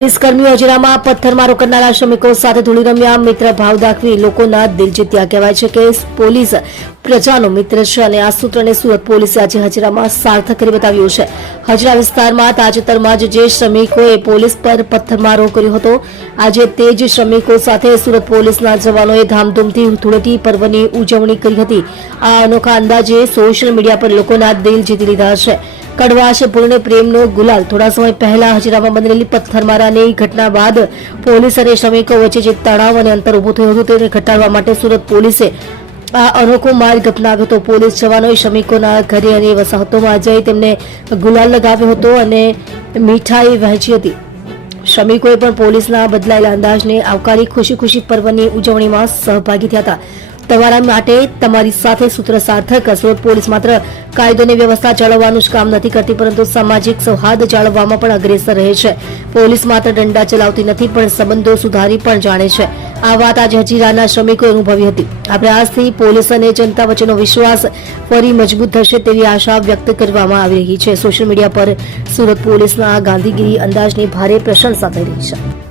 Police કર્મીઓ હજીરામાં પથ્થરમારો કરનારા શ્રમિકો સાથે ધૂળી રમ્યા મિત્ર ભાવ દાખવી લોકોના દિલ જીત્યા. કહેવાય છે કે પોલીસ પ્રજાનો મિત્ર છે અને આ સૂત્રને સુરત પોલીસે આજે હજીરામાં સાર્થક કરી બતાવ્યું છે. હજીરા વિસ્તારમાં તાજેતરમાં જ જે શ્રમિકોએ પોલીસ પર પથ્થરમારો કર્યો હતો, આજે તે જ શ્રમિકો સાથે સુરત પોલીસના જવાનોએ ધામધૂમથી ધૂળેટી પર્વની ઉજવણી કરી હતી. આ અનોખા અંદાજે સોશિયલ મીડિયા પર લોકોના દિલ જીતી લીધા છે. કડવાશ પૂર્ણ પ્રેમનો ગુલાલ. થોડા સમય પહેલા હજીરામાં બનેલી પથ્થરમારાની ઘટના બાદ પોલીસ અને શ્રમિકો વચ્ચે જે તણાવ અને અંતર ઉભું થયું હતું તેને ઘટાડવા માટે સુરત પોલીસે આ અનોખો માર્ગ અપનાવ્યો હતો. પોલીસ જવાનોએ શ્રમિકોના ઘરે અને વસાહતોમાં જઈ તેમને ગુલાલ લગાવ્યો હતો અને મીઠાઈ વહેંચી હતી. શ્રમિકોએ પણ પોલીસના બદલાયેલા અંદાજને આવકારી ખુશી પર્વની ઉજવણીમાં સહભાગી થયા હતા. તમારા માટે તમારી સાથે સૂત્ર સાર્થક. સુરત પોલીસ માત્ર કાયદો અને વ્યવસ્થા જાળવવાનું જ કામ નથી કરતી, પરંતુ સામાજિક સૌહાર્દ જાળવવામાં પણ અગ્રેસર રહે છે. પોલીસ માત્ર દંડા ચલાવતી નથી, પણ સંબંધો સુધારી પણ જાણે છે. આ વાત આજે હજીરાના શ્રમિકોએ અનુભવી હતી. આ પ્રયાસથી પોલીસ અને જનતા વચ્ચેનો વિશ્વાસ ફરી મજબૂત થશે તેવી આશા વ્યક્ત કરવામાં આવી રહી છે. સોશિયલ મીડિયા પર સુરત પોલીસના આ ગાંધીગીરી અંદાજની ભારે પ્રશંસા થઈ રહી છે.